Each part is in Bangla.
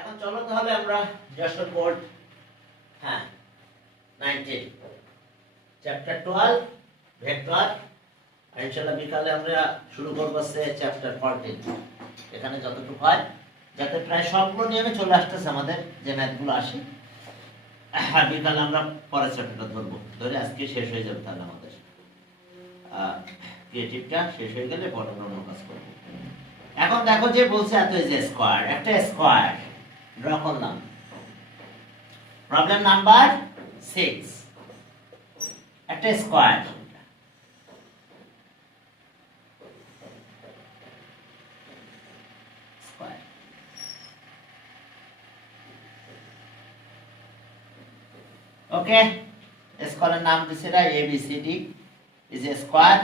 এখন চলো তাহলে আমরা যশোর বোর্ড 19 চ্যাপ্টার 12 ভেক্টর, আর ইনশাআল্লাহ বিকালে আমরা শুরু করব চ্যাপ্টার 14। এখানে যতটুকু হয় যাতে প্রায় সবগুলো নিয়মে চলে আসতেছে আমাদের যে ম্যাথগুলো আসে, বিকালে আমরা পরের চ্যাপ্টারটা ধরবো, ধরে আজকে শেষ হয়ে যাবে। তাহলে আমাদের ক্রিয়েটিভটা শেষ হয়ে গেলে পরে অন্য কাজ করব। এখন দেখো যে বলছে এত যে স্কয়ার, একটা স্কয়ার ড্র করলাম। প্রবলেম নাম্বার 6, একটা স্কয়ার। ওকে, স্কয়ারের নাম দিছে এটা ABCD is a square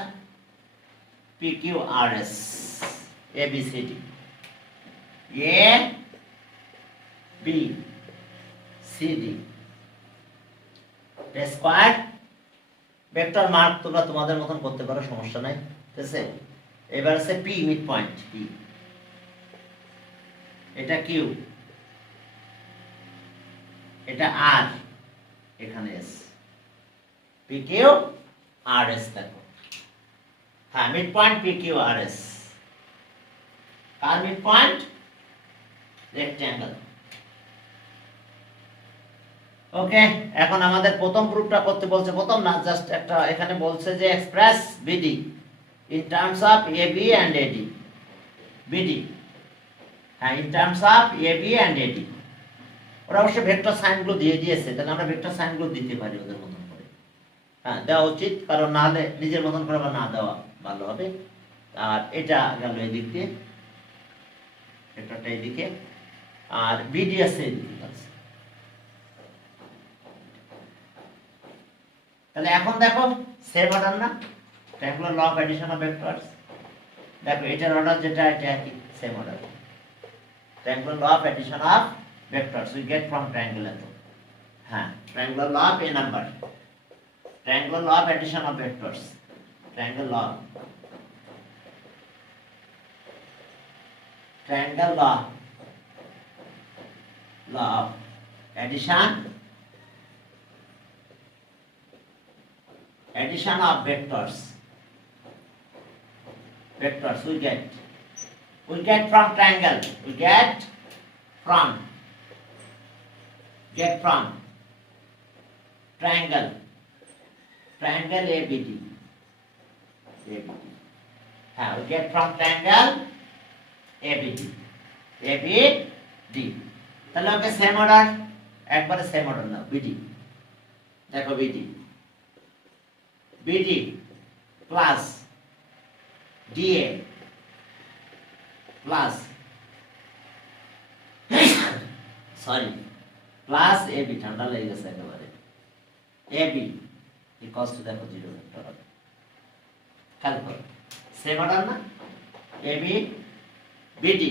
PQRS। ABCD A B C D square. Vector mark তোমরা তোমাদের মতন করতে পারো, সমস্যা নাই, ঠিক আছে। এবার আছে P, মিড পয়েন্ট P, এটা Q, এটা R, এখানে S, PQ RS। দেখো মিড পয়েন্ট PQ RS, কার মিড পয়েন্ট? রেক্ট্যাঙ্গেল। ওকে, এখন আমাদের প্রথম প্রুফটা করতে বলছে, প্রথম না জাস্ট একটা, এখানে বলছে যে express BD in terms of AB and AD। BD in terms of AB and AD। ওরা অবশ্য ভেক্টর সাইনগুলো দিয়ে দিয়েছে, তাহলে আমরা ভেক্টর সাইনগুলো দিতে পারি ওদের মতন করে। দেওয়া উচিত, কারণ না হলে নিজের মতন করে বা না দেওয়া ভালো হবে। আর এটা গেল এদিক দিয়ে, ভেক্টরটা এদিকে, আর BD আছে এদিকে। তাহলে এখন দেখো সেম অর্ডার না, triangular law of addition of vectors. দেখো এটার অর্ডার যেটা, এটা একই, same order. Triangular law of addition of vectors we get from triangle eto triangular law of a number, triangular law of addition of vectors, triangle law of addition of vectors we get from triangle, get from triangle ABD, we get from triangle ABD। তাহলে ওকে সেম অর্ডার, একবারে সেম অর্ডার নাও। BD, দেখো BD plus DA plus plus AB, ঠান্ডা লেগে গেছে একেবারে, AB ইকুয়ালস টু, দেখো 0 ভেক্টর হবে। খেয়াল করো সেম অর্ডার না, AB BD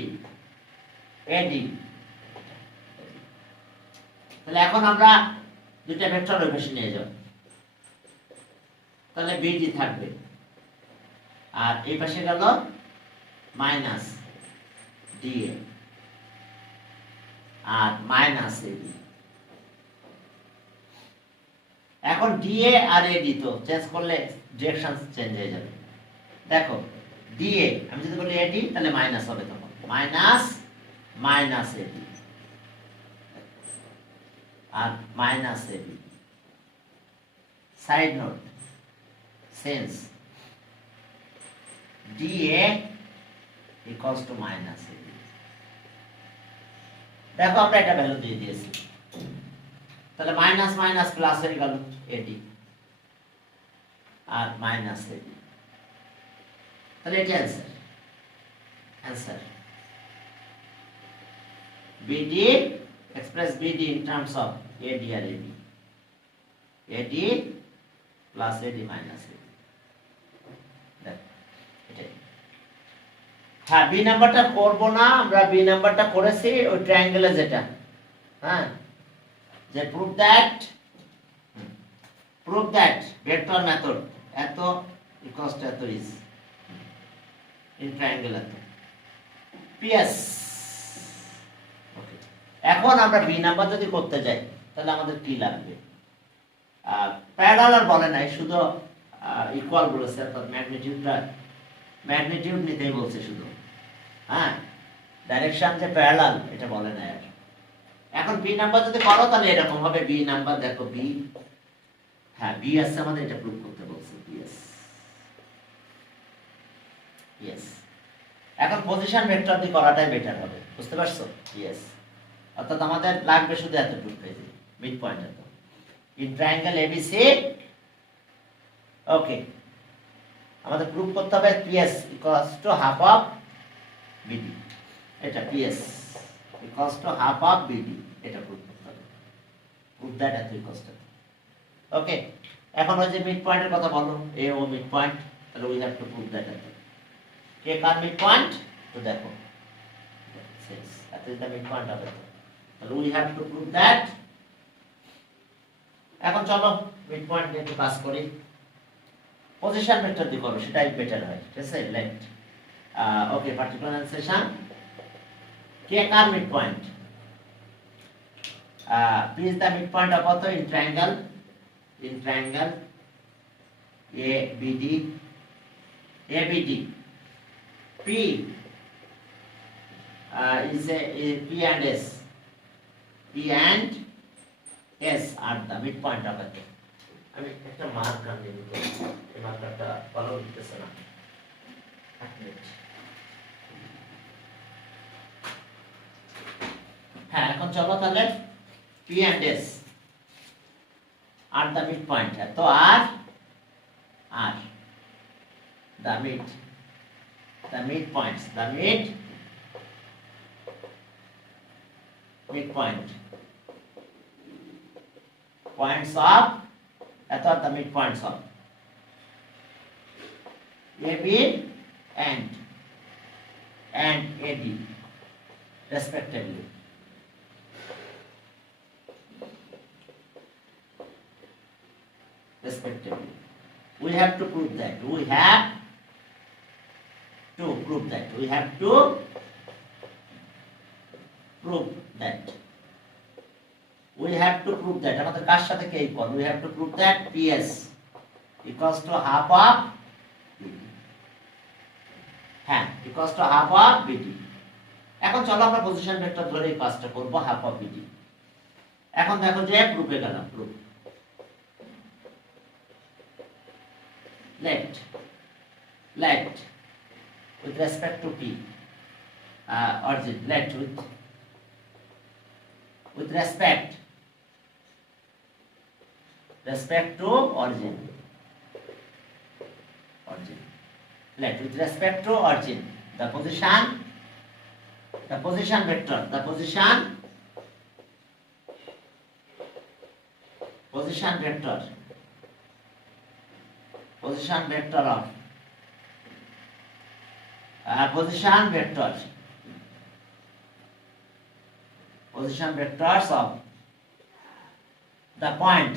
AD। তাহলে এখন আমরা দুইটা ভেক্টর ওই পাশে নিয়ে যাব, তাহলে BD থাকবে, আর এই পাশে গেল মাইনাস DA আর মাইনাস AB। এখন DA আর AD তো চেঞ্জ করলে ডিরেকশন চেঞ্জ হয়ে যাবে। দেখো DA আমি যদি বলি AD, তাহলে মাইনাস হবে, তখন মাইনাস AD আর minus AB। Side note, since DA equals to minus AB। দেখো আমরা এটা ভ্যালু দিয়ে দিয়েছি, তাহলে মাইনাস মাইনাস প্লাস হয়ে গেল AD আর মাইনাস AB। তাহলে এটা answer BD, express BD in terms of AD আর AB, AD plus AD minus AB। B নাম্বারটা করব না আমরা, B নাম্বারটা করেছি ওই ট্রায়াঙ্গেলে যেটা, যে প্রুভ দ্যাট ভেক্টর মেথড এত ইকুয়ালস টু এত ইজ in triangle এত PS। ওকে, এখন আমরা বি নাম্বার যদি করতে যাই তাহলে আমাদের কি লাগবে? প্যারালাল বলে নাই, শুধু ইকুয়াল বলেছে, অর্থাৎ ম্যাগনিটিউড নিতেই বলছে শুধু। হ্যাঁ, ডাইরেকশন যে প্যারালাল এটা বলে নাই আর। এখন বি নাম্বার যদি করো তাহলে এরকম হবে। বি নাম্বার দেখো, বি, হ্যাঁ বি আছে আমাদের, এটা প্রুভ করতে বলছে। ইয়েস, এখন পজিশন ভেক্টর দিয়ে করাটাই বেটার হবে, বুঝতে পারছো? ইয়েস, অর্থাৎ আমাদের লাগবে শুধু এতটুকু পেজে মিড পয়েন্ট এত ইন ট্রায়াঙ্গেল এবিসি। ওকে, আমাদের প্রুভ করতে হবে PS equals to half of BD. এটা PS equals to half of BD, এটা প্রুভ করতে হবে। প্রুভ দ্যাট এত ইকুয়ালস টু। ওকে, এখন ওই যে মিড পয়েন্টের কথা বলো, এ ও মিড পয়েন্ট, তাহলে we have to prove that এত। কে কার মিড পয়েন্ট? তো দেখো 6, এত ইজ দ্য মিড পয়েন্ট হবে, তাহলে we have to prove that. এখন চলো মিড পয়েন্ট নিয়ে একটু কাজ করি। পজিশন ভেক্টর দিয়ে করো, সেটাই বেটার হয়, ঠিক আছে? লেট ওকে, পার্টিকুলারাইজেশন কে কার mid point? P is the midpoint of auto in triangle ABD. P is a P and S. P and S are the midpoint of it. আমি একটা মার্কার নিয়ে নিব, এই মার্কারটা ভালো দিতেছে না। এক মিনিট। হ্যাঁ, এখন চলো তাহলে P and S are the midpoint. তো R the midpoints, the midpoint points of, at the midpoints of AB and AD respectively. We have to prove that. We have to prove that. আমাদের কার সাথে K equal? We have to prove that PS equals to half of BD. হ্যাঁ, equals to half of BD. এখন চলো আমরা পজিশন ভেক্টর ধরে এই কাজটা করব, half of BD। এখন দেখো যে প্রুফে গেলাম, proof let with respect to P origin, let with respect to origin, let with respect to origin the position vector, position vector of position vectors of the point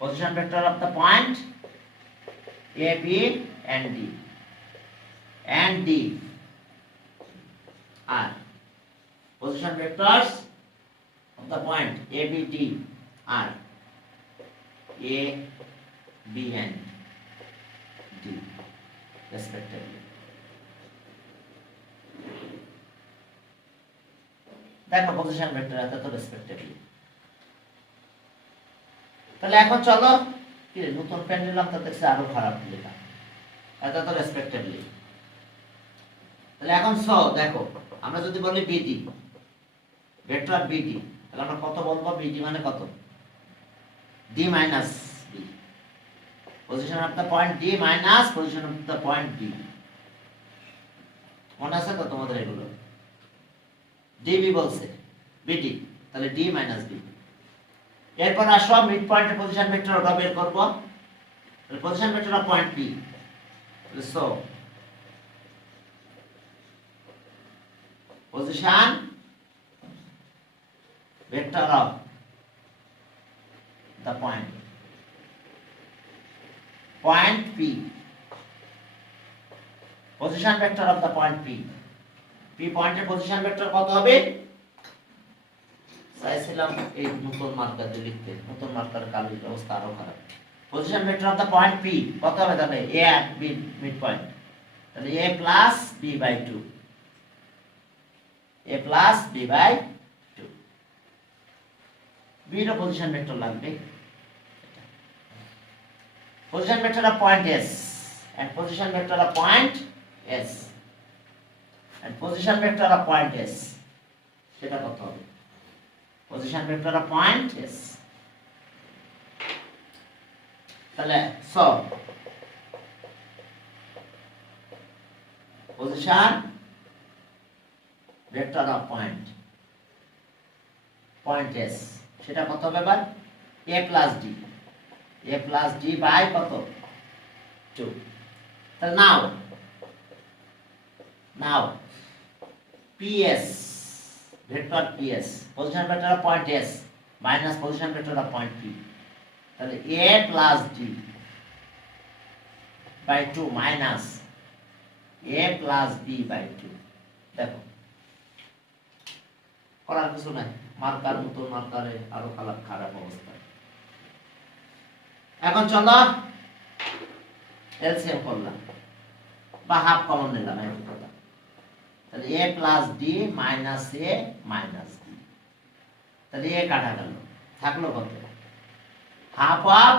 position vector of the point A, B and D are position vectors of the point A, B, D are A, B and D respectively. দেখো পজিশন ভেক্টর এত তো রেসপেক্টিভলি। তাহলে এখন চলো, কি নতুন পেন নিলাম তো দেখছি আরো খারাপ লেখা, এত তো রেসপেক্টিভলি। তাহলে এখন দেখো আমরা যদি বলি BD ভেক্টর BD, তাহলে আমরা কত বলবো? BD মানে কত? D minus B, position of the point D minus position of the point B। মনে আছে তো তোমাদের এগুলো? DB বলছে BD, তাহলে D minus B। এরপর আসো মিড পয়েন্টের পজিশন ভেক্টর ওটা বের করব, তাহলে position vector of point P, so position vector of the point P, position vector of the point P P পয়েন্টের পজিশন ভেক্টর কত হবে? চাইছিলাম এই নতুন মার্কার দিয়ে লিখতে, নতুন মার্কার কালির অবস্থা আরো খারাপ। Position vector of the point P কত হবে তাহলে? A at B mid point, তাহলে A plus B by 2, A plus B by 2। B এর পজিশন ভেক্টর লাগবে। Position vector of point S and position vector of point S and position vector of point S সেটা কত হবে? Position vector of point S, তাহলে solve position vector of point S সেটা কত হবে? এবার a plus d, a plus d by কত? 2। তাহলে now ps vector ps position vector of point s minus position vector of point p, তাহলে a plus d by 2 minus a plus b by 2। দেখো করার কিছু নাই, মার্কার নতুন মার্কারে আরো খারাপ অবস্থা। এখন চলো এলসিএম করলাম বা হাফ কমন নিলাম এই কথা, তাহলে a plus D minus A minus D, তাহলে এ কাটা গেল, থাকলো কত? Half of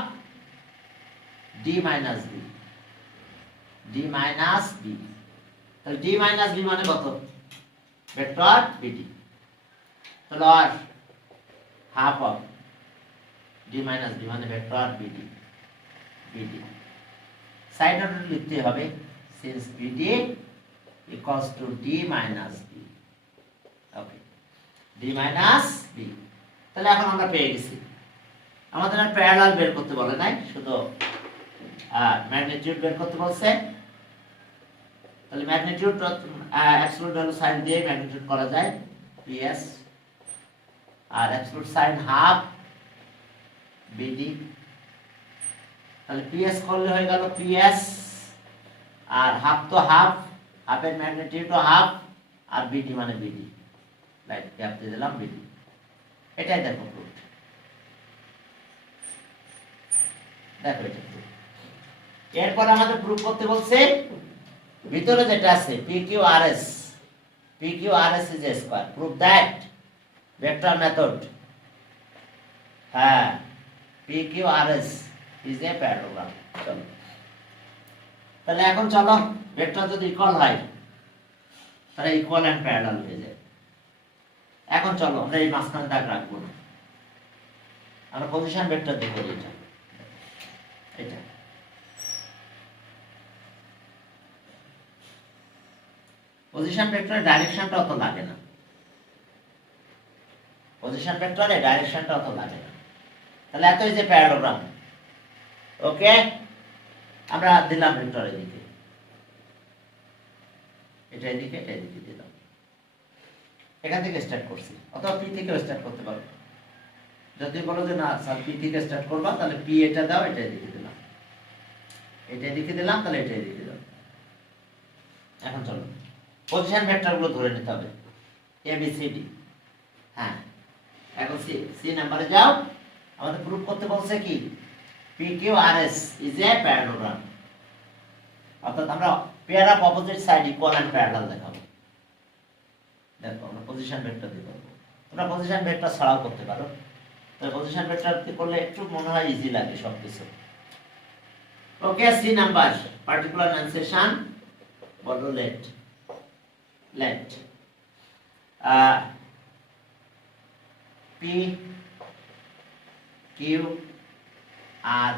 D minus B, D minus B, তাহলে ডি মাইনাস বি মানে কত? ভেক্টর বিডি, তাহলে আর half of D minus B মানে vector BD, BD side note লিখতে হবে, since BD equals to D minus B. Okay, D minus B. তাহলে এখন আমরা পেয়ে গেছি, আমাদের আর প্যারালাল বের করতে বলে নাই, শুধু ম্যাগনিটিউড বের করতে বলছে। তাহলে ম্যাগনিটিউড অ্যাবসলিউট ভ্যালু সাইন দিয়ে ম্যাগনিটিউড করা যায় পিএস, আর অ্যাবসলিউট সাইন হাফ বিডি, তাহলে পিএস করলে হয়ে গেল পিএস, আর হাফ তো হাফ, হাফের ম্যাগনিটিউডও হাফ, আর বিডি মানে বিডি, লাইট গ্যাপ দিয়ে দিলাম বিডি। এটাই দেখো প্রুফ, দেখো এটা প্রুফ। এরপর আমাদের প্রুফ করতে বলছে ভিতরে যেটা আছে PQRS, PQRS is a square, prove that vector method, হ্যাঁ PQRS is a parallelogram। চলো তাহলে এখন চলো ভেক্টর যদি ইকুয়াল হয় তাহলে ইকুয়াল এন্ড প্যারালাল হয়ে যায়। এখন চলো আমরা এই মাঝখানে দাগ রাখবো না, আমরা পজিশন ভেক্টর দেখব। এটা এটা পজিশন ভেক্টরের ডাইরেকশনটা অত লাগে না, পজিশন ভেক্টরের ডাইরেকশনটা অত লাগে না। তাহলে এত এই যে প্যারালোগ্রাম, ওকে আমরা দিলাম ভেক্টরের দিকে, এটা এদিকে এটা এদিকে দিলাম, এখান থেকে স্টার্ট করছি, অথবা পি থেকে স্টার্ট করতে পারো। যদি বলো যে না স্যার পি থেকে স্টার্ট করবা, তাহলে পি এটা দাও, এটা এদিকে দিলাম, এটা এদিকে দিলাম, তাহলে এটা এদিকে দিলাম। এখন চলো পজিশন ভেক্টরগুলো ধরে নিতে হবে, এ বি সি ডি। হ্যাঁ এখন সি নাম্বারে যাও, আমাদের প্রুফ করতে বলছে কি PQRS is a parallelogram, অর্থাৎ আমরা pair of opposite side equal and parallel দেখাবো। দেখো আমরা পজিশন ভেক্টর দিতে পারবো, তোমরা পজিশন ভেক্টর ছাড়াও করতে পারো, তবে পজিশন ভেক্টর করলে একটু মনে হয় ইজি লাগে সবকিছু। ওকে সি নাম্বার পার্টিকুলার ন্যান্সেশন বলো late P Q R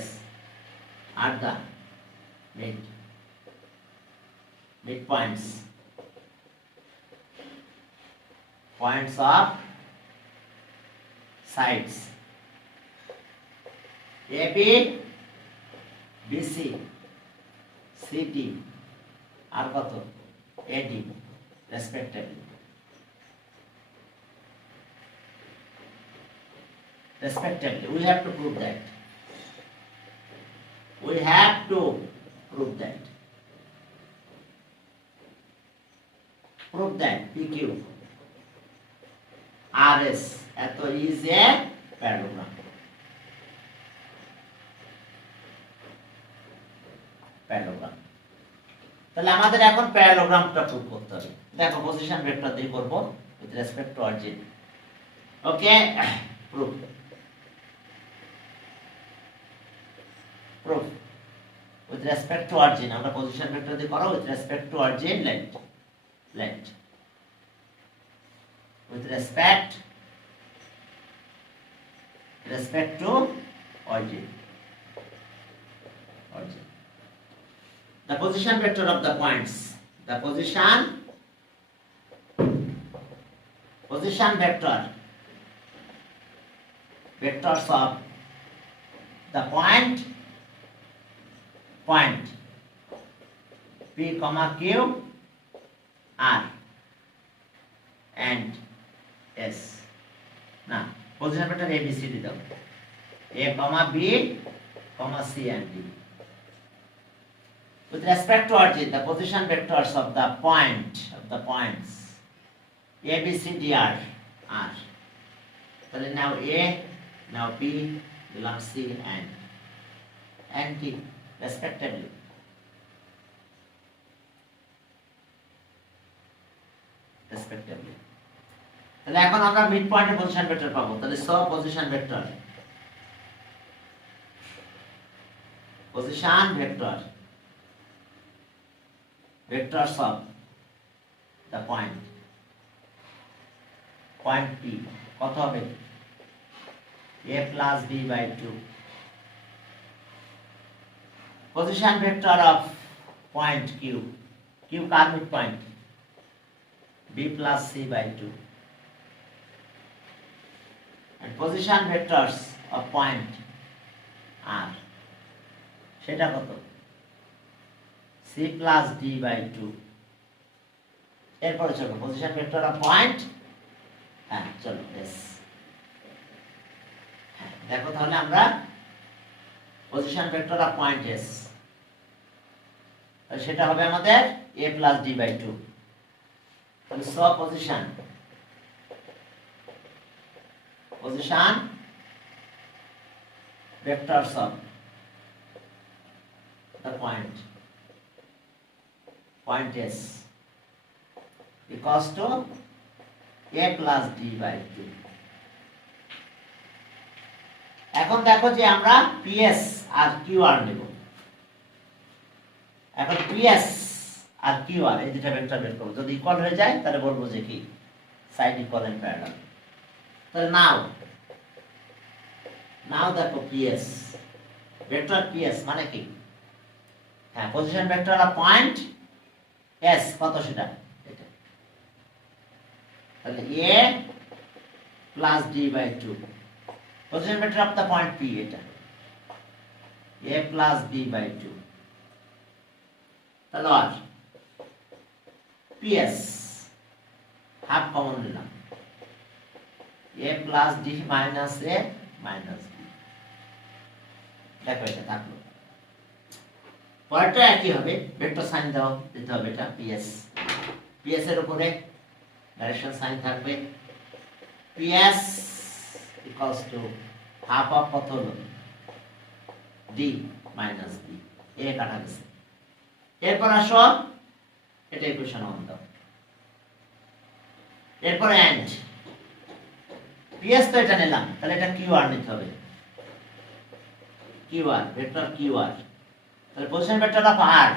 S are the midpoints of sides AB, BC, CD আর কত AD respectively. We have to prove that. prove that PQ RS এত is a parallelogram তাহলে আমাদের এখন প্যারালোগ্রামটা প্রুভ করতে হবে দেখো পজিশন ভেক্টর দিয়ে করব with respect to origin okay proof with respect to origin আমরা পজিশন ভেক্টর দিয়ে করব with respect to origin let with respect to origin the position vector of the points the position vector vectors of the point P comma Q R and S now position vector A B C D দাও A comma B comma C and D with respect to origin the position vectors of the points A B C D R so now A now B belongs C and D respectively তাহলে এখন আমরা মিড পয়েন্টে পজিশন ভেক্টর পাবো তাহলে সব position vector vectors of the point P কত হবে A plus B by 2 position vector of point Q car mid point B plus C by 2 and position vectors of point R সেটা কত C plus D by 2 এরপরে চলো পজিশন ভেক্টর অফ পয়েন্ট হ্যাঁ চলো এস দেখো তাহলে আমরা position vector of point S সেটা হবে আমাদের A plus D by 2 তাহলে সব position vectors of the point S equals to A plus D by 2 এখন দেখো যে আমরা PS আর QR নেব এখন PS আর QR এই দুটো ভেক্টর বের করব যদি ইকুয়াল হয়ে যায় তাহলে বলবো যে কি সাইড ইকুয়াল এন্ড প্যারালাল তাহলে নাও দেখো PS ভেক্টর PS মানে কি হ্যাঁ position vector of point S কত সেটা এটা তাহলে A plus D by 2 position vector of the point P এটা A plus D by 2 তাহলে আর PS হাফ কমন নিলাম A plus D minus A minus B দেখো এটা থাকলো পরেরটা একই হবে ভেক্টর সাইন দাও দিতে হবে এটা PS এর উপরে ডাইরেকশন সাইন থাকবে PS equals to half of কত হলো D minus B A কাটা গেছে এরপর আসো এটা ইকুয়েশন 1 দাও এরপর এন্ড PS তো এটা নিলাম তাহলে এটা QR নিতে হবে QR ভেক্টর QR তাহলে position vector of R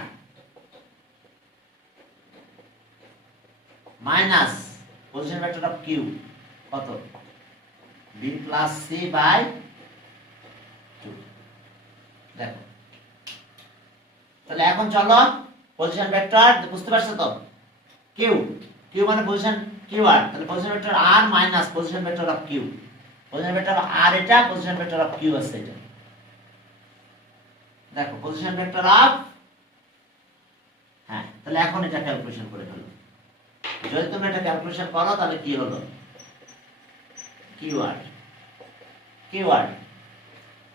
minus position vector of Q কত B plus C by 2 দেখো তাহলে এখন চলো পজিশন ভেক্টর বুঝতে পারছো তো Q মানে পজিশন QR তাহলে position vector R minus position vector of Q position vector of R এটা পজিশন ভেক্টর অফ Q আছে এটা দেখো পজিশন ভেক্টর অফ হ্যাঁ তাহলে এখন এটা ক্যালকুলেশন করে ফেলো যদি তুমি এটা ক্যালকুলেশন করো তাহলে কি হলো QR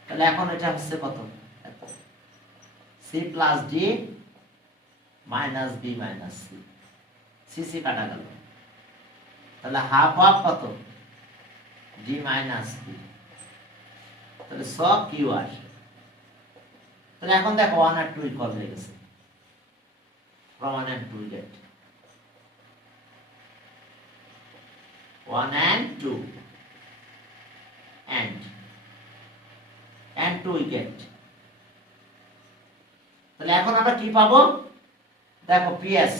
তাহলে এখন এটা হচ্ছে কত C plus D minus B minus C C CC কাটা গেল, তাহলে হাফ অফ কত জি মাইনাস পি, তাহলে স কিউ আর। তাহলে এখন দেখো 1 আর 2 ইকুয়াল হয়ে গেছে, from 1 and 2 get 1 and 2 and 2 we get। তাহলে এখন আমরা কি পাবো দেখো, PS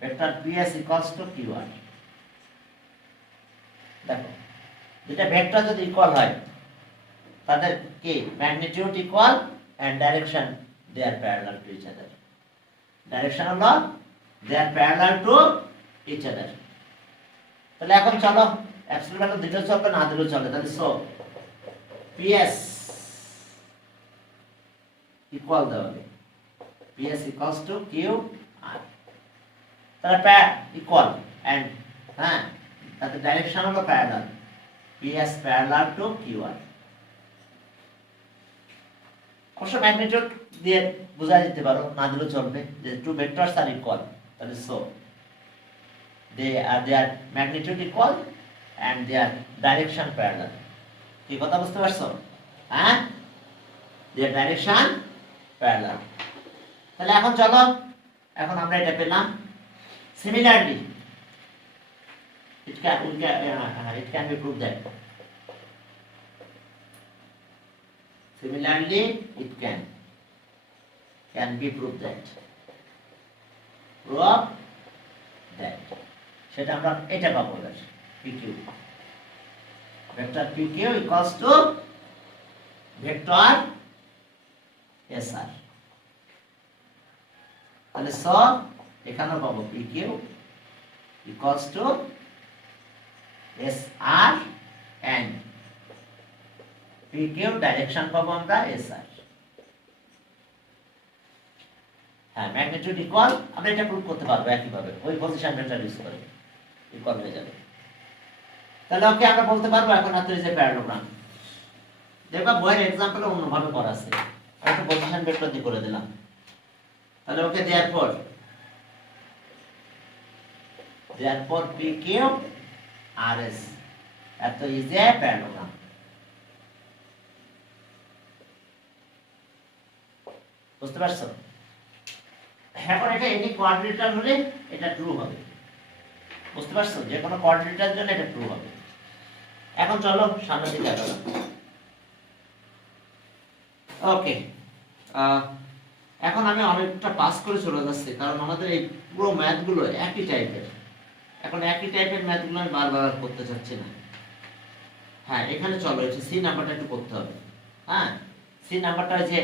vector PS equals to QR। দেখো দুটো ভেক্টর যদি ইকুয়াল হয় তাদের কি magnitude equal and direction they are parallel to each other. Direction হলো they are parallel to each other. তাহলে এখন চলো অ্যাবসলিউট ভ্যালু দিলেও চলবে না দিলেও চলে, তাহলে সো PS ইকুয়াল দেওয়া PS equals to Q R, তাহলে ইকুয়াল এন্ড হ্যাঁ তাতে ডাইরেকশন হলো parallel, PS parallel to Q R. অবশ্য ম্যাগনিটিউড দিয়ে বোঝাই দিতে পারো, না দিলেও চলবে, যে টু ভেক্টরস আর ইকুয়াল, তাহলে so their magnitude equal and their direction parallel। কি কথা বুঝতে পারছো? হ্যাঁ, their direction parallel। তাহলে এখন চলো, এখন আমরা এটা পেলাম। Similarly it can be proved that similarly it can be proved that prove that সেটা আমরা এটা পাবো, PQ vector PQ equals to vector SR। তাহলে স এখানেও পাবো PQ equals to SR and PQ direction পাবো আমরা SR। হ্যাঁ, ম্যাগনিটিউড ইকুয়াল, আমরা এটা প্রুভ করতে পারবো একইভাবে ওই পজিশন ভেক্টর ইউজ করে ইকুয়াল হয়ে যাবে। তাহলে ওকে আমরা বলতে পারবো এখন আর যে প্যারালোগ্রাম দেখবা বইয়ের এক্সাম্পলে অন্যভাবে করা আছে, একটা পজিশন ভেক্টর দিয়ে করে দিলাম। তাহলে ওকে therefore PQ RS এত ইজ এ প্যারালোগ্রাম। বুঝতে পারছো? এখন এটা এনি কোয়াড্রিলেটারাল হলে এটা ট্রু হবে। বুঝতে পারছো? যে কোনো কোয়াড্রিলেটারাল জন্য এটা ট্রু হবে। এখন চলো সামনের দিকে আগাবো। ওকে, এখন আমি অনেকটা পাস করে চলে যাচ্ছি, কারণ আমাদের এই পুরো ম্যাথগুলো একই টাইপের। এখন একই টাইপের ম্যাথগুলো আমি বারবার করতে চাচ্ছি না। হ্যাঁ, এখানে চলো এটা সি নাম্বারটা একটু করতে হবে। হ্যাঁ, সি নাম্বারটা যে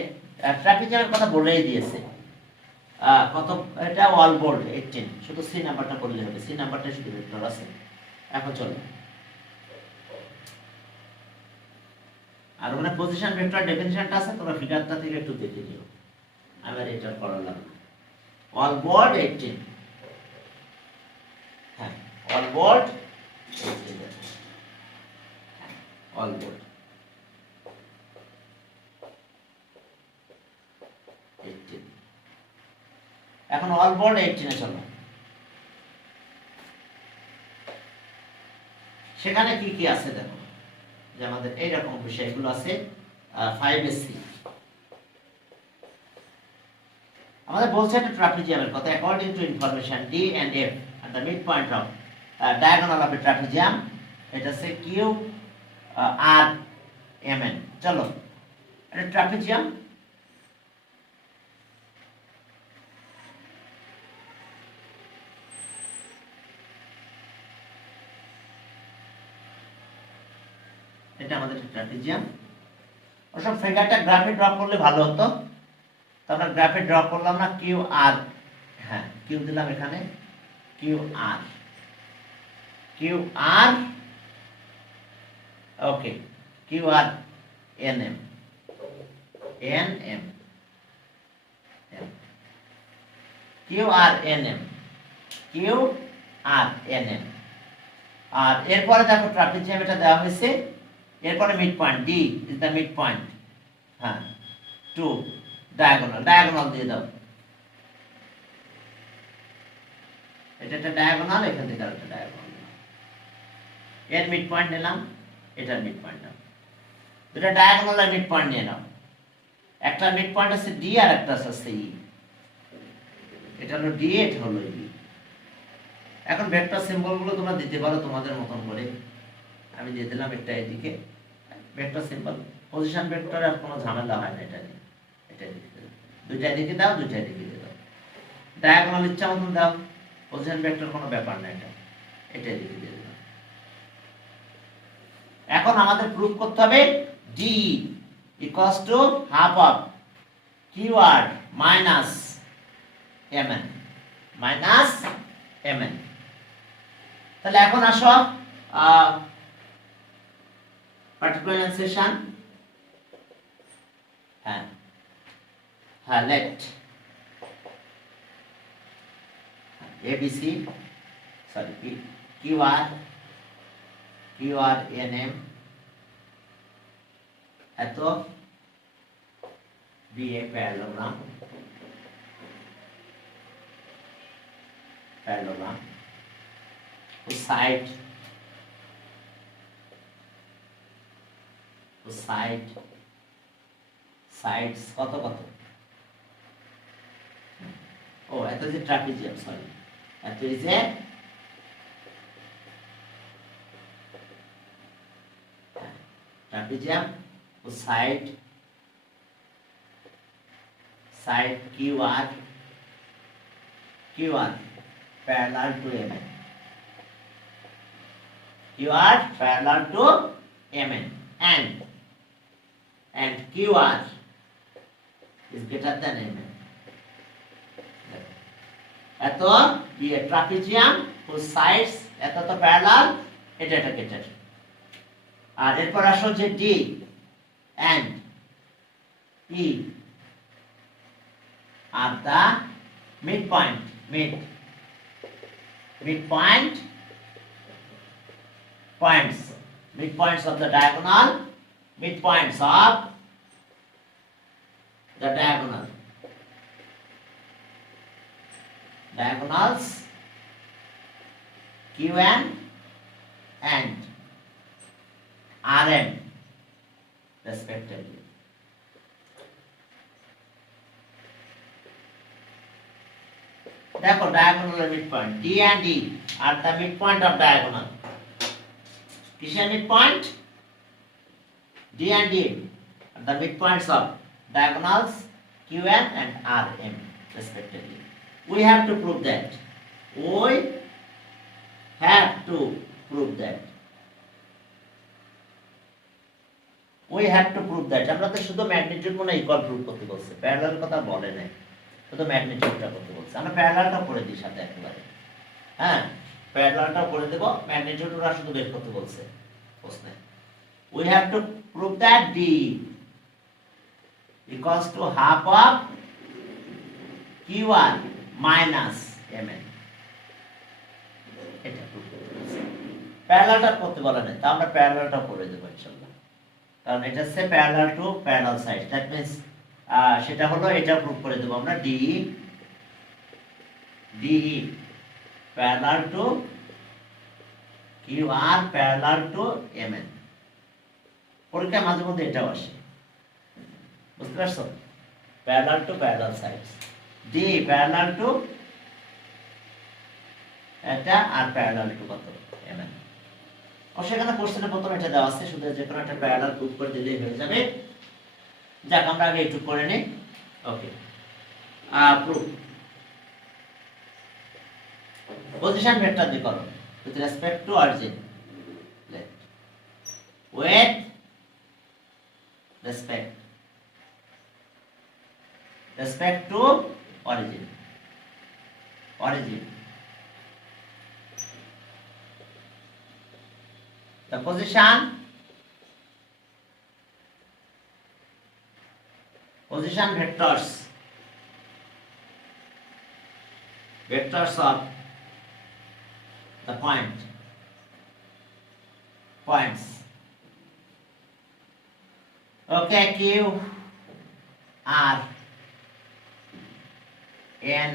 ট্রাপিজিয়ামের কথা বলেই দিয়েছে, কত এটা ওয়াল বোর্ড 18, শুধু সি নাম্বারটা করলে হবে, সি নাম্বারটা শুধু ভেক্টর আছে। এখন চলো, আর ওখানে পজিশন ভেক্টর ডেফিনিশনটা আছে, তোমরা ফিগারটা থেকে একটু দেখে নিও, আমার এটা করা লাগবে। ওয়াল বোর্ড 18, হ্যাঁ ওয়াল বোর্ড 18, ওয়াল বোর্ড 18। এখন অল বোর্ড 18 এ চলো। সেখানে কি কি আছে দেখো, যে আমাদের এইরকম বিষয়গুলো আছে। 5SC আমাদের বলছে একটা ট্রাপিজিয়ামের কথা, according to information D and F at the midpoint of diagonal of a trapezium, এটা হচ্ছে Q R M N। চলো, এটা ট্রাপিজিয়াম, এটা আমাদের ট্রাপিজিয়াম। ওসব ফিগারটা গ্রাফে ড্র করলে ভালো হতো, তো আমরা গ্রাফে ড্র করলাম না। কিউ আর, হ্যাঁ কিউ দিলাম এখানে, Q R, Q R, okay, Q R N M, N M, Q R N M, Q R N M. আর এরপরে দেখো ট্রাপিজিয়াম এটা দেওয়া হয়েছে, এরপরে mid point D is the mid point. হ্যাঁ, টু ডায়াগোনাল, ডায়াগোনাল দিয়ে দাও। এটা একটা ডায়াগোনাল, এখান থেকে আরেকটা ডায়াগোনাল, এর মিড পয়েন্ট নিলাম, এটার মিড পয়েন্ট নিলাম, দুটো ডায়াগোনালের মিড পয়েন্ট নিয়ে নাও। একটা মিড পয়েন্ট আছে ডি আর একটা আছে ই, এটা হলো ডি, এটা হলো ই। এখন ভেক্টর সিম্বলগুলো তোমরা দিতে পারো তোমাদের মতন করে, আমি দিয়ে দিলাম একটা এদিকে ভেক্টর সিম্বল, পজিশন ভেক্টর আর কোনো ঝামেলা হয় না, এটা নিয়ে এটা দিকে দুইটা এদিকে দাও, দুইটা এদিকে দাও, ডায়াগোনাল ইচ্ছা মতন দাও, পজিশন ভেক্টর কোনো ব্যাপার না, এটা এটা এদিকে দিয়ে দিলাম। এখন আমাদের প্রুফ করতে হবে D equals to half of কিওয়ার্ড মাইনাস mn মাইনাস mn। তাহলে এখন আসো পার্টিকুলার এনসেশন, হ্যাঁ হ্যাঁ let abc sorry qr nm এত ba parallelogram সাইড সাইডস কত কত, ও এত যে ট্রাপিজিয়াম, সরি এত যে ট্রাপিজিয়াম ও side QR parallel to MN, QR parallel to MN and QR is greater than MN. এত দিয়ে ট্রাপিজিয়াম whose sides এত তো প্যারালাল, এটা এটা গেটার। আর এরপর আসো যে D and E are the midpoint midpoints of the diagonal, midpoints of the diagonals QN and RM respectively. দেখো ডায়াগোনালের midpoint D and E are the midpoint of diagonal. কিসের midpoint? D and E are the midpoints of diagonals QN and RM respectively. We have to prove that. আমরা তো শুধু ম্যাগনিটিউড মনে ইকুয়াল প্রুভ করতে বলছে, প্যারালাল কথা বলে নাই, শুধু ম্যাগনিটিউডটা করতে বলছে। আমরা প্যারালালটা করে দিই সাথে একেবারে, হ্যাঁ প্যারালালটা করে দেব, ম্যাগনিটিউডটা শুধু বের করতে বলছে প্রশ্নে। We have to prove that D equals to half of Q1 minus Mn, এটা প্রুভ করতে বলছে। প্যারালালটা করতে বলে নাই, তা আমরা প্যারালালটা করে দেব ইনশাআল্লাহ, কারণ এটা হচ্ছে parallel to parallel side, that means সেটা হলো এটা প্রুভ করে দেব আমরা DE parallel to QR parallel to MN। পরীক্ষা মাঝে মধ্যে এটাও আসে, বুঝতে পারছো? Parallel to parallel sides, D parallel to এটা আর প্যারালাল টু কত MN। ও সেখানে কোশ্চেনে প্রথমে এটা দেওয়া আছে, শুধু যে কোনো একটা প্যারালাল প্রুভ করে দিলেই হয়ে যাবে। যাক আমরা আগে একটু করে নিই। ওকে, প্রুফ পজিশন ভেক্টর দিয়ে করো with respect to origin, with respect to origin the position vectors of the points, okay, Q R N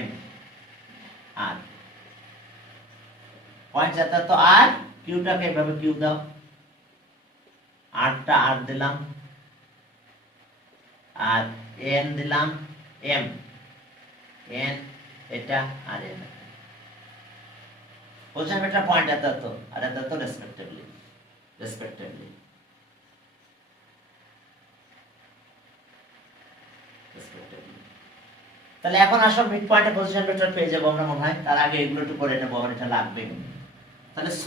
M R point যেটা তো আর কিউটাকে এভাবে কিউ দাও, আরটা আর দিলাম, আর এন দিলাম এম, এন এটা আর এন, পজিশন ভেক্টর পয়েন্ট এটা তো আর এটা তো রেসপেক্টিভলি, রেসপেক্টিভলি তাহলে এখন আসো মিড পয়েন্টে পজিশন ভেক্টর পেয়ে যাবো আমরা মনে হয়। তার আগে এগুলো একটু করে নেবো, আমার এটা লাগবে। তাহলে স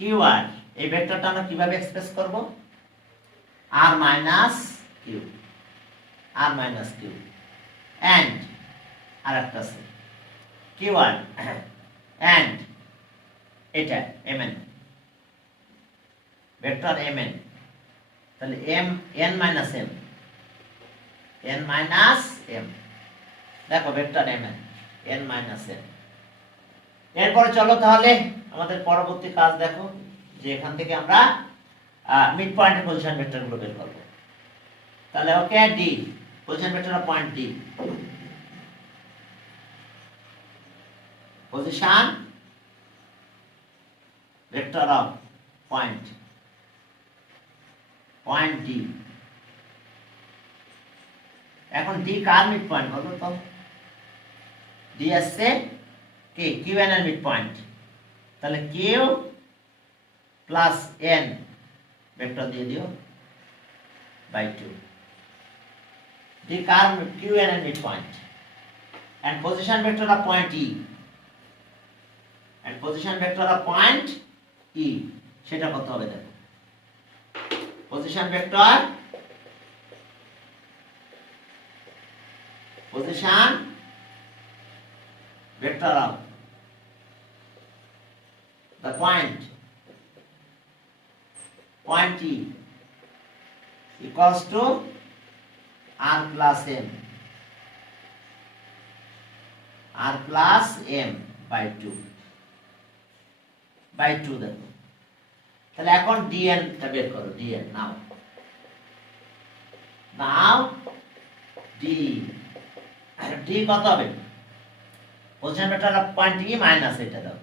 কিউ আর, এই ভেক্টরটা আমরা কিভাবে এক্সপ্রেস করব? R minus Q, R minus Q and আরেকটা আছে কিউ আর এন্ড এটা mn, ভেক্টর mn। তাহলে m n minus m, n minus m, দেখো vector mn, n minus m। এরপরে চলো তাহলে আমাদের পরবর্তী কাজ দেখো, যে এখান থেকে আমরা মিড পয়েন্টের পজিশন ভেক্টর গুলো বের করব। তাহলে okay D, position vector of point D, position vector of point, point D. এখন ডি কার মিড পয়েন্ট বলো তো? ডি আসছে কি কিউ এন এর মিড পয়েন্ট। তাহলে কিউ প্লাস এন ভেক্টর দিয়ে দিও বাই 2, ডি কার কিউ এন এর mid point and position vector of point E, and position vector of point E সেটা কত হবে দেখো। Position vector, position vector of the point E equals to r plus m, r plus m by 2, by 2 দেখো। তাহলে এখন dn টা বের করো, dn নাও, নাও d, d কত হবে? Position vector of point E minus এটা দাও,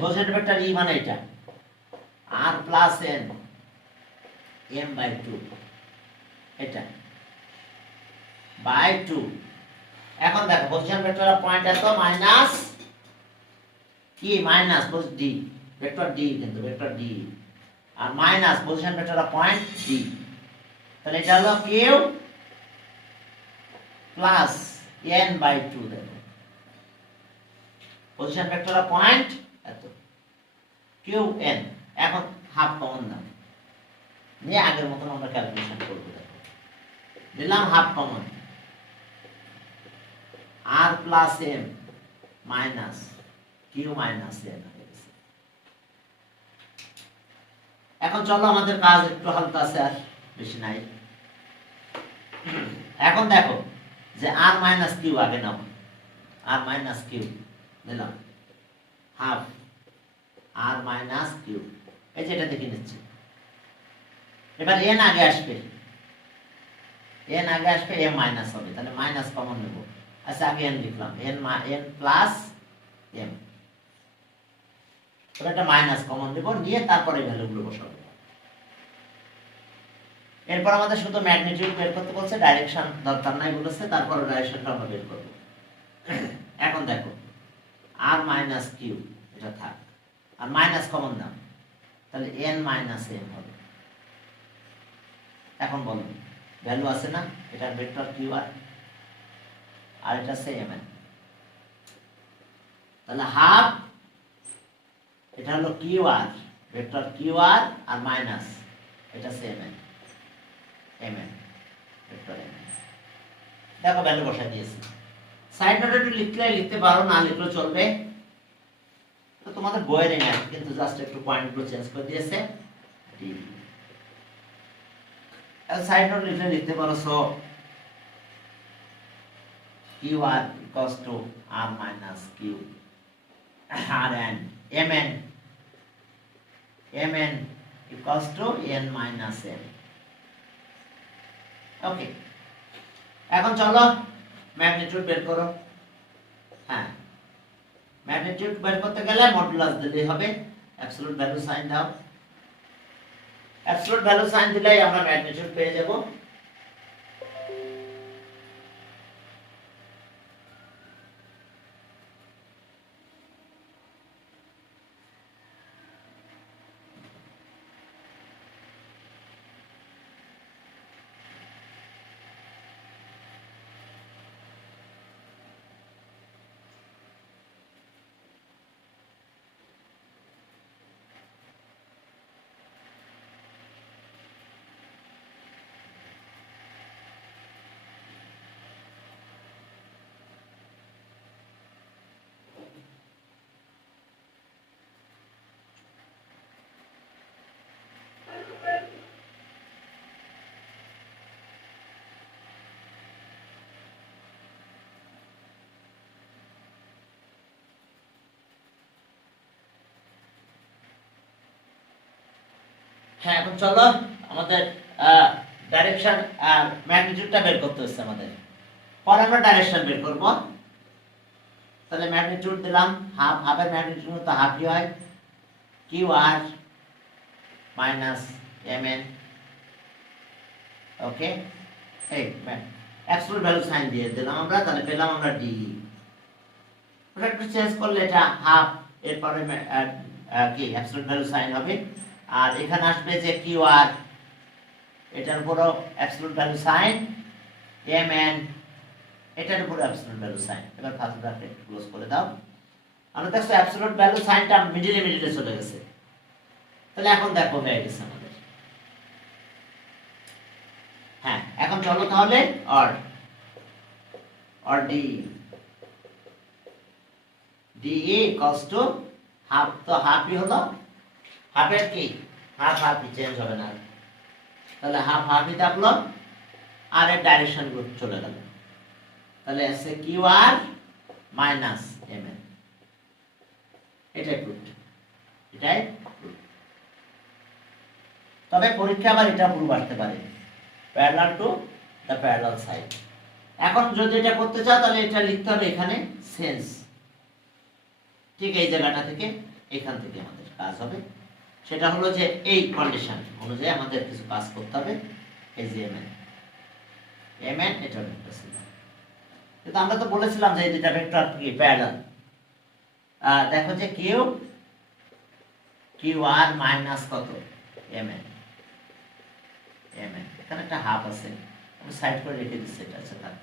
পজিশন ভেক্টর E মানে এটা r plus n m by 2, এটা বাই 2। এখন দেখো পজিশন ভেক্টর অফ পয়েন্ট এত মাইনাস কি, মাইনাস ডি, ভেক্টর ডি কিন্তু ভেক্টর ডি, আর minus position vector of point D. তাহলে এটা হলো কিউ প্লাস n বাই 2 দেখো, পজিশন ভেক্টর অফ পয়েন্ট এত কিউ এন। এখন হাফ কমন নাও নিয়ে আগের মতন আমরা ক্যালকুলেশন করব। দেখো দিলাম half common, R plus M minus Q minus N. এখন চলো আমাদের কাজ একটু হালকা আছে, আর বেশি নাই। এখন দেখো যে আর মাইনাস কিউ আগে নাও, আর মাইনাস কিউ দিলাম হাফ আর মাইনাস কিউ, এই যে এটা দেখে নিচ্ছি। এবার এন আগে আসবে, এন আগে আসবে, এম মাইনাস হবে, তাহলে মাইনাস কমন নেব। আচ্ছা আগে এন লিখলাম, এন এন প্লাস এম, এটা মাইনাস কমন নেব, নিয়ে তারপরে ভ্যালুগুলো বসাবো। এরপর আমাদের শুধু ম্যাগনিটিউড বের করতে বলছে, ডাইরেকশন দরকার নাই বলেছে, তারপর ডাইরেকশনটা আমরা বের করব। এখন দেখো আর মাইনাস কিউ এটা থাক, আর মাইনাস কমন দাও, তাহলে এন মাইনাস এম হবে। এখন বলো ভ্যালু আছে না, এটা ভেক্টর কিউ আর এটা আছে এম এন, তাহলে হাফ এটা হলো Q R, vector Q R minus এটা আছে M N, M N vector M N. দেখো ভ্যালু বসাই দিয়েছি। সাইড নোটে একটু লিখলে লিখতে পারো, না লিখলেও চলবে, তো তোমাদের বইয়ের না, কিন্তু জাস্ট একটু পয়েন্টগুলো চেঞ্জ করে দিয়েছে। সাইড নোট লিখলে লিখতে পারো, so Q R equals to R minus Q R N, M N equals to N minus N. Okay, এখন চলো ম্যাগনিটিউড বের করো। হ্যাঁ ম্যাগনিটিউড বের করতে গেলে মডুলাস দিলেই হবে, অ্যাবসলিউট ভ্যালু সাইন দাও, অ্যাবসলিউট ভ্যালু সাইন দিলেই আমরা ম্যাগনিটিউড পেয়ে যাব। হ্যাঁ, এখন চলো আমাদের ডাইরেকশন আর ম্যাগনিটিউডটা বের করতে হচ্ছে আমাদের। পরে আমরা ডাইরেকশন বের করব। তাহলে ম্যাগনিটিউড দিলাম হাফ, হাফের ম্যাগনিটিউড তো হাফই হয়, Q R minus M N. ওকে, এই অ্যাবসলিউট ভ্যালু সাইন দিয়ে দিলাম আমরা, তাহলে পেলাম আমরা ডি। ওটা একটু চেঞ্জ করলে এটা হাফ, এরপরে কি অ্যাবসলিউট ভ্যালু সাইন হবে, আর এখানে আসবে যে কিউ আর, এটার উপরও absolute value sign, M N এটার উপর অ্যাবসলিউট ভ্যালু সাইন। এবার ফার্স্ট ব্র্যাকেট ক্লোজ করে দাও। আমরা দেখো অ্যাবসলিউট ভ্যালু সাইনটা মিডলে চলে গেছে। তাহলে এখন দেখো হয়ে গেছে আমাদের। হ্যাঁ, এখন চলো তাহলে or D D equals to half, তো হাফই হলো, হাফের কি হাফই চেঞ্জ হবে না, তাহলে হাফই থাকলো, আর এর ডাইরেকশন গ্রুপ চলে গেল। তাহলে আছে Q R minus M N, এটাই প্রুফ, এটাই প্রুফ। তবে পরীক্ষা আবার এটা প্রুফ আসতে পারে, parallel to the parallel side. এখন যদি এটা করতে চাও তাহলে এটা লিখতে হবে এখানে সেন্স, ঠিক এই জায়গাটা থেকে, এখান থেকে আমাদের কাজ হবে। সেটা হলো যে এই কন্ডিশন অনুযায়ী আমাদের কিছু কাজ করতে হবে। এই যে এম এন এটা ভেক্টর ছিল, কিন্তু আমরা তো বলেছিলাম যে এই দুটো ভেক্টর কি প্যারালাল। দেখো যে কিউ আর মাইনাস কত এম এন, এখানে একটা হাফ আছে, আমি সাইড করে রেখে দিচ্ছি, এটা আছে তার।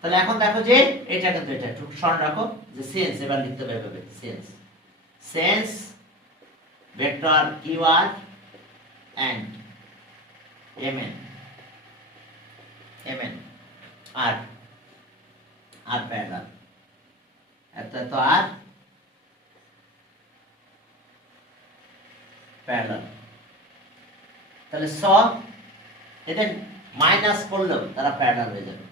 তাহলে এখন দেখো যে এটা কিন্তু এটা একটু স্মরণ রাখো যে সেন্স, এবার লিখতে হবে এভাবে since vector Q R and M N are parallel, এত আর প্যারালাল। তাহলে এটা মাইনাস করলেও তারা প্যারালাল হয়ে যাবে,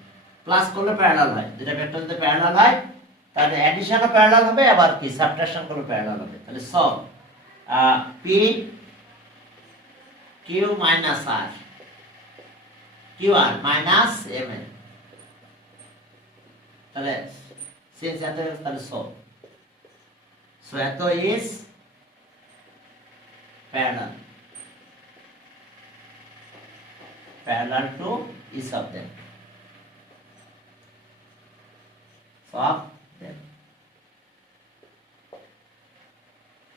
প্লাস করলে প্যারালাল হয়। যেটা ভেক্টর যদি প্যারালাল হয় তাহলে অ্যাডিশনও প্যারালাল হবে, আবার কি সাবট্রাকশন করলে প্যারালাল হবে। তাহলে পি কিউ মাইনাস আর, Q R minus M N, তাহলে সিন্স এত, তাহলে এত is parallel to each of them,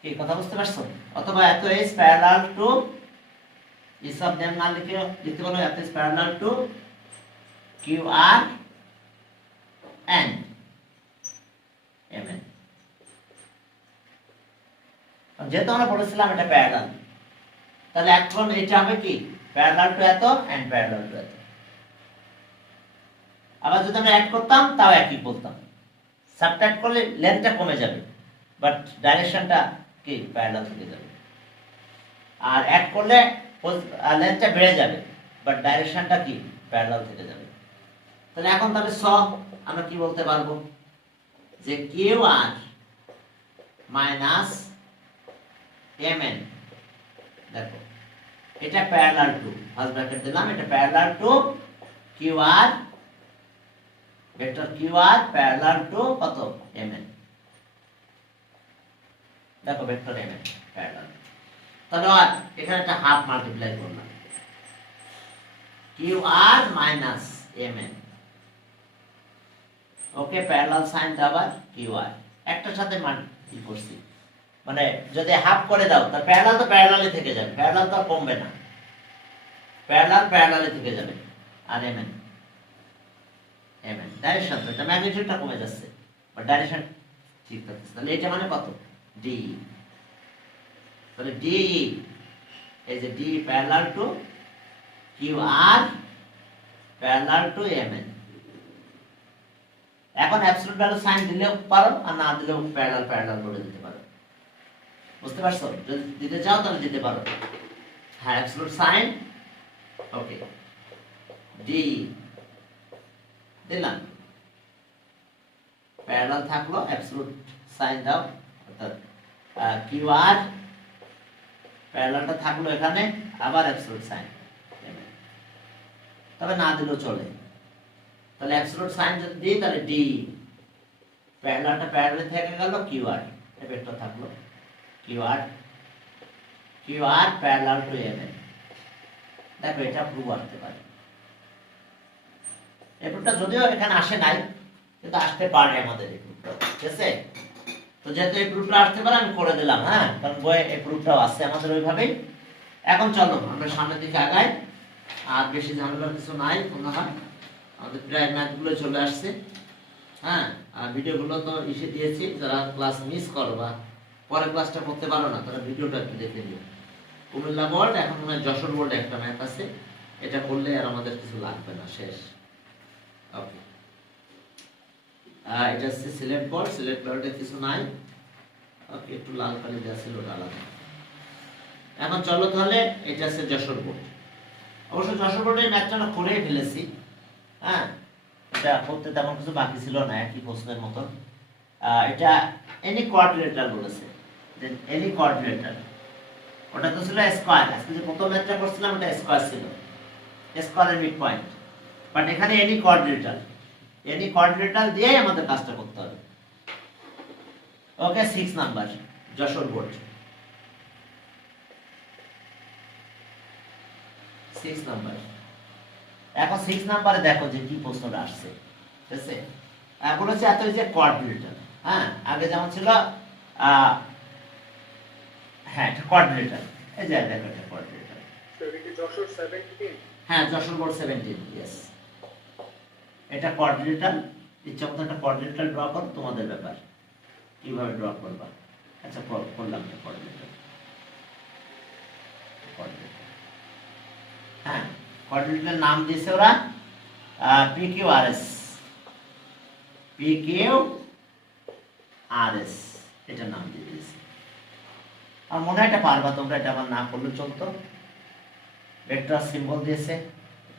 কি কথা বুঝতে পারছো? অথবা এত is parallel to each of them না লিখে লিখতে পারো এত is parallel to Q R and M N. যেহেতু আমরা বলেছিলাম এটা প্যারালাল, তাহলে এখন এটা হবে কি প্যারালাল টু এত এন্ড প্যারালাল টু এত। আবার যদি আমরা অ্যাড করতাম তাও একই বলতাম, সাবট্রাক্ট করলে লেন্থটা কমে যাবে বাট ডাইরেকশনটা কি প্যারালাল থেকে যাবে, আর অ্যাড করলে লেন্থটা বেড়ে যাবে বাট ডাইরেকশনটা কি প্যারালাল থেকে যাবে। তাহলে এখন তাহলে আমরা কি বলতে পারবো যে Q R minus M N, দেখো এটা প্যারালাল টু, ফার্স্ট ব্র্যাকেট দিলাম, এটা parallel to Q R, vector Q R parallel to কত এম এন। দেখো ভেক্টর mn প্যারালাল। তাহলে আর এখানে একটা হাফ মাল্টিপ্লাই করলাম qr minus mn। Okay, parallel sign আবার qr একটার সাথে মাল্টিপ্লাই করছি, মানে যদি হাফ করে দাও তাহলে প্যারালাল তো প্যারালালে থেকে যাবে, প্যারালাল তো আর কমবে না, প্যারালাল প্যারালালে থেকে যাবে। আর mn ডাইরেকশন তো এটা ম্যাগনিটিউডটা কমে যাচ্ছে বাট ডাইরেকশন ঠিক থাকছে। তাহলে এটা মানে কত ডি, তাহলে ডি এই যে D parallel to qr parallel to mn। এখন অ্যাবসলিউট ভ্যালু সাইন দিলেও পারো আর না দিলেও প্যারালাল প্যারালাল করে দিতে পারো, বুঝতে পারছো? যদি দিতে চাও তাহলে দিতে পারো। হ্যাঁ, অ্যাবসলিউট সাইন ওকে ডি দিলাম, প্যারালাল থাকলো, অ্যাবসলিউট সাইন দাও অর্থাৎ qr প্যারালালটা থাকলো এখানে, আবার অ্যাবসলিউট সাইন, তবে না দিলেও চলে। তাহলে অ্যাবসলিউট সাইন যদি দিই তাহলে ডি প্যারালালটা প্যারালালে থেকে গেল, qr এই ভেক্টর থাকলো qr প্যারালাল টু mn। দেখো এটা প্রুফ আসতে পারে, এই প্রুফটা যদিও এখানে আসে নাই কিন্তু আসতে পারে আমাদের এই প্রুফটা, ঠিক আছে? তো যেহেতু এই প্রুফটা আসতে পারে আমি করে দিলাম, হ্যাঁ, কারণ বইয়ে এই প্রুফটাও আছে আমাদের ওইভাবেই। এখন চলো আমরা সামনের দিকে আগাই, আর বেশি ঝামেলার কিছু নাই মনে হয়, আমাদের প্রায় ম্যাথগুলো চলে আসছে। হ্যাঁ, আর ভিডিওগুলো তো এসে দিয়েছি, যারা ক্লাস মিস করো বা পরে ক্লাসটা করতে পারো না তারা ভিডিওটা একটু দেখে নিও। কুমিল্লা বোর্ড, এখন মনে হয় যশোর বোর্ডে একটা ম্যাথ আছে, এটা করলে আর আমাদের কিছু লাগবে না, শেষ। ওকে, এটা হচ্ছে সিলেট বোর্ড, সিলেট বোর্ডে কিছু নাই। ওকে, একটু লাল কালি দেওয়া ছিল ওটা আলাদা। এখন চলো তাহলে এটা হচ্ছে যশোর বোর্ড। অবশ্য যশোর বোর্ডের ম্যাথটা আমরা করেই ফেলেছি, হ্যাঁ, এটা করতে তেমন কিছু বাকি ছিল না, একই প্রশ্নের মতন। এটা এনি কোয়াড্রিলেটারাল বলেছে, যে এনি কোয়াড্রিলেটারাল, ওটা তো ছিল স্কয়ার, আজকে যে প্রথম ম্যাথটা করছিলাম ওটা স্কয়ার ছিল, স্কয়ারের মিড পয়েন্ট, বাট এখানে এনি কোয়াড্রিলেটারাল দিয়েই আমাদের কাজটা করতে হবে। ওকে, 6 নাম্বার যশোর বোর্ড, 6 নাম্বার। এখন 6 নাম্বারে দেখো যে কি প্রশ্নটা আসছে, ঠিক আছে? এখন হচ্ছে এত যে কোয়াড্রিলেটারাল, হ্যাঁ, আগে যেমন ছিল হ্যাঁ এটা কোয়াড্রিলেটারাল, এই যে দেখো এটা কোয়াড্রিলেটারাল। এটা কি যশোর 17? হ্যাঁ, যশোর বোর্ড 17, यस। এটা কোয়াড্রিলেটারাল, ইচ্ছা মতো একটা কোয়াড্রিলেটারাল ড্র করো, তোমাদের ব্যাপার কিভাবে ড্র করবা। আচ্ছা, করলাম না কোয়াড্রিলেটারাল, হ্যাঁ, কোয়াড্রিলেটারাল নাম দিয়েছে ওরা PQRS, PQRS এটা নাম দিয়ে দিয়েছে। আর মনে হয় এটা পারবা তোমরা, এটা আবার না করলে চলতো। ভেক্টর সিম্বল দিয়েছে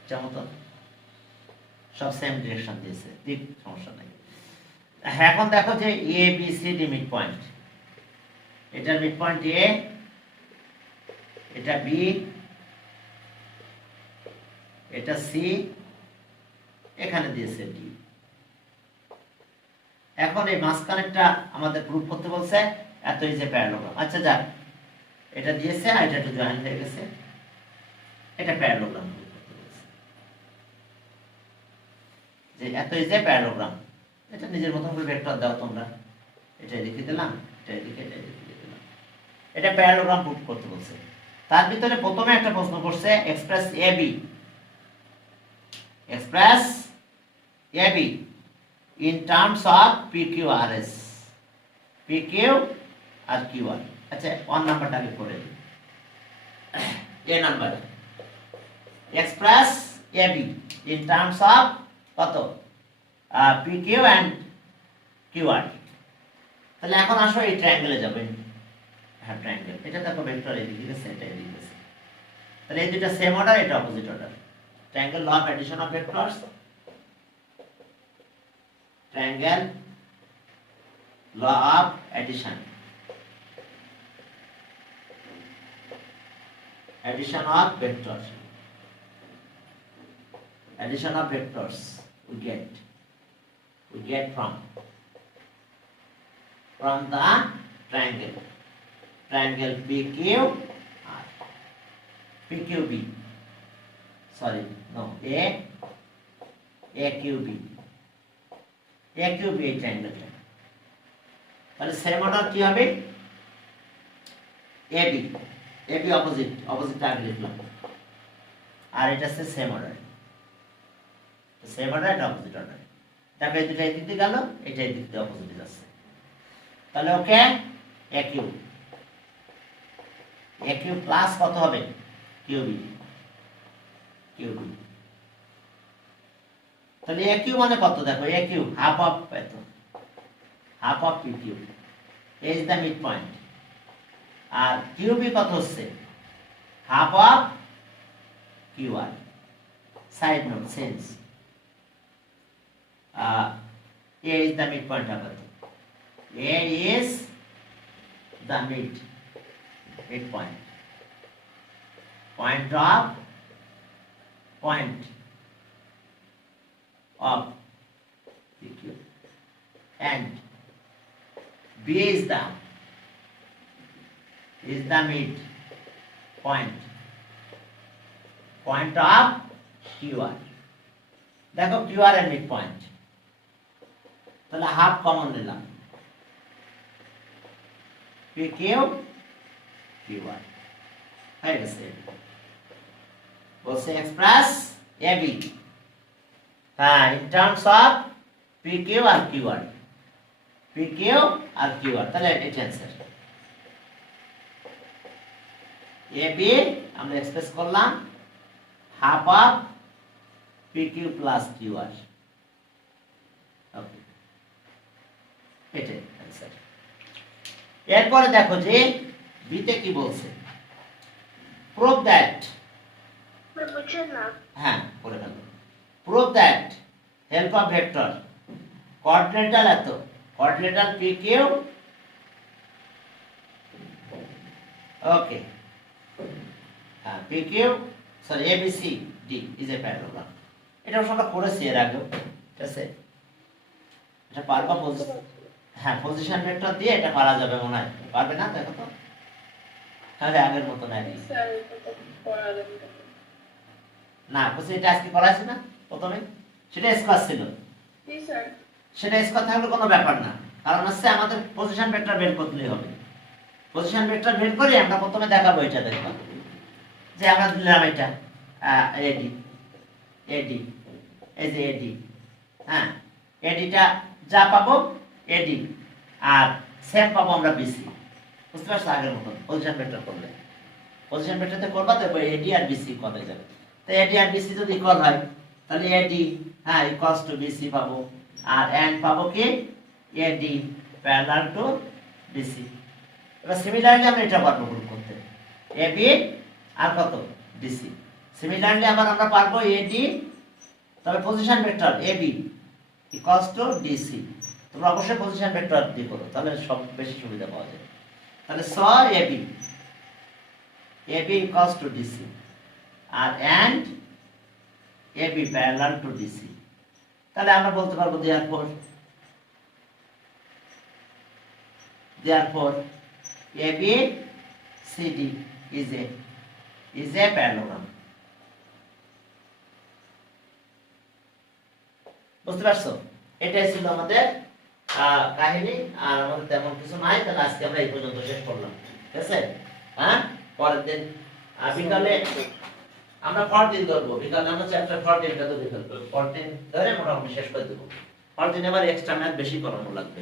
যেমন সব সেম ডিরেকশন দিয়েছে, ঠিক, সমস্যা নাই। এখন দেখো যে A B C D mid point, এটার মিড পয়েন্ট এ, এটা বি, এটা সি, এখানে দিয়েছে ডি। এখন এই মাঝখানেরটা আমাদের প্রুফ করতে বলছে, এত এই যে প্যারালোগ্রাম। আচ্ছা যাক, এটা দিয়েছে আর এটা একটু জয়েন হয়ে গেছে, এটা প্যারালোগ্রাম প্রুফ করতে বলছে, যে এত এই যে প্যারালোগ্রাম। এটা নিজের মতন করে ভেক্টর দাও তোমরা, এটা লিখে দিলাম, এটা লিখে দিলাম, এটা প্যারালোগ্রাম প্রুফ করতে বলছে। তার ভিতরে প্রথমে একটা প্রশ্ন করছে express AB in terms of PQRS, PQ আর QR। আচ্ছা, 1 নাম্বারটাকে করে দিই, এ number express AB in terms of কত PQ and QR। তাহলে এখন আসো এই ট্রায়াঙ্গেলে যাবে, হ্যাঁ ট্রায়াঙ্গেল, এটা দেখো ভেক্টর এদিকে গেছে, এটা এদিকে গেছে, তাহলে এই দুটো সেম অর্ডার, এটা opposite order. Triangle law of addition of vectors, triangle law of addition of vectors, we get from the triangle, triangle PQB, sorry, no, AQB এই ট্রায়াঙ্গেলটা, তাহলে সেম অর্ডার কি হবে? AB অপোজিট আগে লিখলাম, আর এটা হচ্ছে সেম অর্ডার, এটা অপোজিট অর্ডার। দেখো এই দুটো এই দিক দিয়ে গেল, এটা এই দিক দিয়ে অপোজিটে যাচ্ছে, তাহলে ওকে AQ প্লাস কত হবে? QB, তাহলে AQ মানে কত? দেখো AQ half of PQ, is the midpoint, আর QB কত হচ্ছে? Half of QR। Side note since, A is the midpoint of it. A is the midpoint. Point of PQ, and B is the midpoint of QR। দেখো QR এর মিড পয়েন্ট, তাহলে হাফ কমন নিলাম, PQ QR হয়ে গেছে। বলছে এক্সপ্রেস AB, হ্যাঁ, ইন টার্মস অফ PQ আর QR, তাহলে এটা অ্যান্সার। AB আমরা এক্সপ্রেস করলাম half of PQ plus QR, okay, এটাই অ্যান্সার। এরপরে দেখো যে বিতে কি বলছে, প্রুভ দ্যাট, হ্যাঁ পড়ে গেল, prove that help of vector কোঅর্ডিনেটাল PQ, ওকে, হ্যাঁ PQ, sorry ABCD is a parallelogram। এটা আমরা করেছি এর আগেও, ঠিক আছে, এটা পারবা? হ্যাঁ, পজিশন ভেক্টর দিয়ে এটা পারা যাবে মনে হয়, পারবে না? দেখো তো, তাহলে আগের মতো নাই না, বুঝছি এটা আজকে করাইছি না প্রথমে, সেটা স্কোয়ার ছিল, সেটা স্কোয়ার থাকলে কোনো ব্যাপার না, কারণ হচ্ছে আমাদের পজিশন ভেক্টর বের করতেই হবে। পজিশন ভেক্টর বের করে আমরা প্রথমে দেখাবো, এটা দেখবা যে আমরা দিলাম এটা AD, এই যে AD, হ্যাঁ, AD-টা যা পাবো AD, আর সেম পাবো আমরা BC, বুঝতে পারছো? আগের মতো পজিশন ভেক্টর করলে, পজিশন ভেক্টরতে করবা তো AD আর BC কত যাবে, তো AD আর BC যদি ইকুয়াল হয় তাহলে AD, হ্যাঁ, ইকুয়ালস টু BC পাবো, আর এন্ড পাবো কি AD প্যারালাল টু BC। এবার সিমিলারলি আমরা এটা পারবো গ্রুপ করতে, AB আর কত BC। সিমিলারলি আবার আমরা পারবো AD, তবে position vector AB equals to DC। তোমরা অবশ্যই পজিশন ভেক্টর দিয়ে করো, তাহলে সব বেশি সুবিধা পাওয়া যাবে। তাহলে স AB ইকুয়ালস টু DC, আর and AB parallel to DC। তাহলে আমরা বলতে পারবো therefore ABCD is a parallelogram। বুঝতে পারছো? এটাই ছিল আমাদের কাহিনী, আর আমাদের তেমন কিছু নাই। তাহলে আজকে আমরা এই পর্যন্ত শেষ করলাম, ঠিক আছে? হ্যাঁ, পরের দিন বিকালে আমরা 14 ধরবো, বিকালে আমরা চ্যাপ্টার 14টা তো দেখে ফেলবো, 14 ধরে মোটামুটি শেষ করে দেবো। 14 এবার এক্সট্রা ম্যাথ বেশি করানো লাগবে।